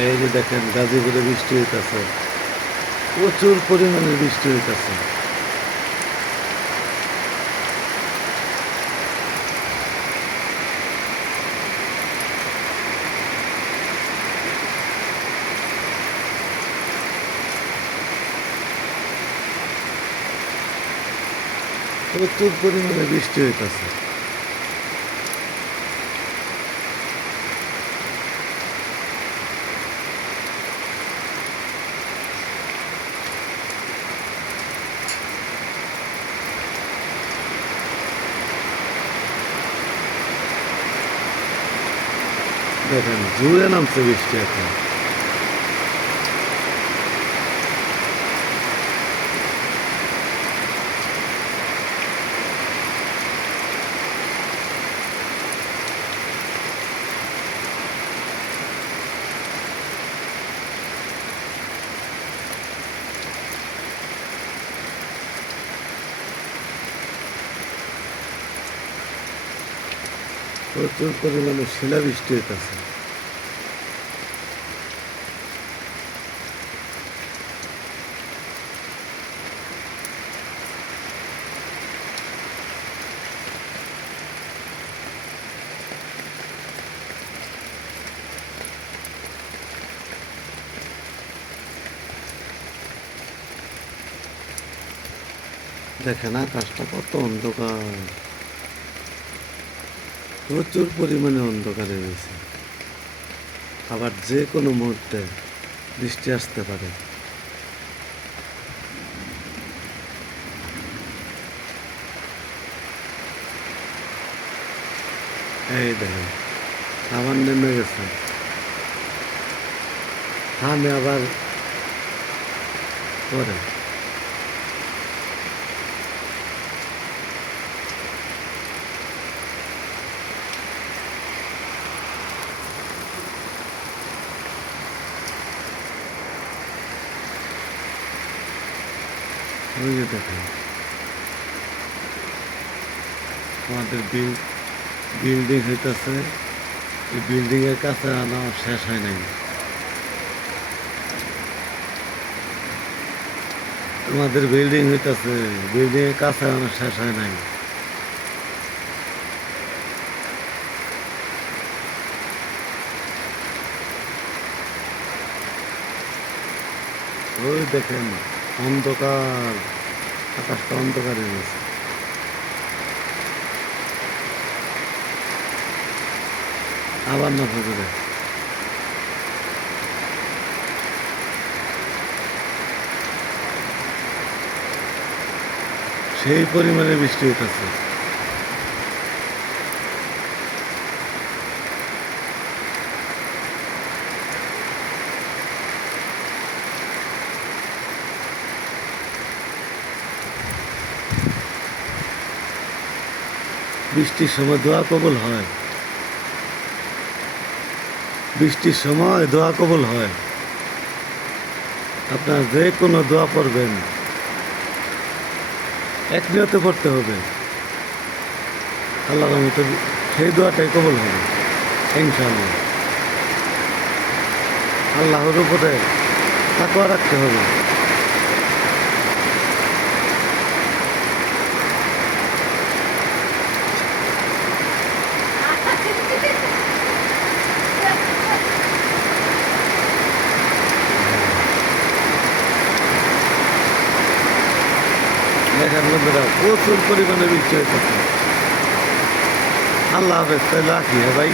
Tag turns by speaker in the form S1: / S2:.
S1: এই যে দেখেন গাজীপুরে বৃষ্টি হইতেছে। প্রচুর পরিমাণে বৃষ্টি হইতেছে। প্রচুর পরিমাণে বৃষ্টি হইতেছে। দেখেন জুড়ে নামছে বৃষ্টি এখন প্রচুর পরিমাণে শিলাবৃষ্টি হইতেছে। দেখেন আকাশটা কত অন্ধকার। প্রচুর পরিমাণে অন্ধকারে রয়েছে। আবার যে কোনো মুহূর্তে বৃষ্টি আসতে পারে। এই দেখেন, আবার নেমে গেছে। থামে আবার পরে। ওই যে আমাদের বিল বিল্ডিং হইতেছে। এই বিল্ডিং এর কাছে আনা শেষ হয় নাই। আমাদের বিল্ডিং হইতেছে। বিল্ডিং এর কাছে আনা শেষ হয় নাই। ওই দেখেন। অন্ধকার আকাশটা অন্ধকার হয়ে গেছে আবার না পুকুরে সেই পরিমাণে বৃষ্টি হইতেছে। বৃষ্টির সময় দোয়া কবল হয়। বৃষ্টির সময় দোয়া কবল হয়। আপনার যে কোনো দোয়া পড়বেন এক নিয়তে পড়তে হবে। আল্লাহর মতো সেই দোয়াটাই কবল হবে, ইনশাআল্লাহ। আল্লাহর উপরে তাকওয়া রাখতে হবে। দেখেন লোকেরা প্রচুর পরিমাণে বৃষ্টি হইতেছে আল্লাহ হাফেজ তাহলে রাখি হ্যাঁ ভাই।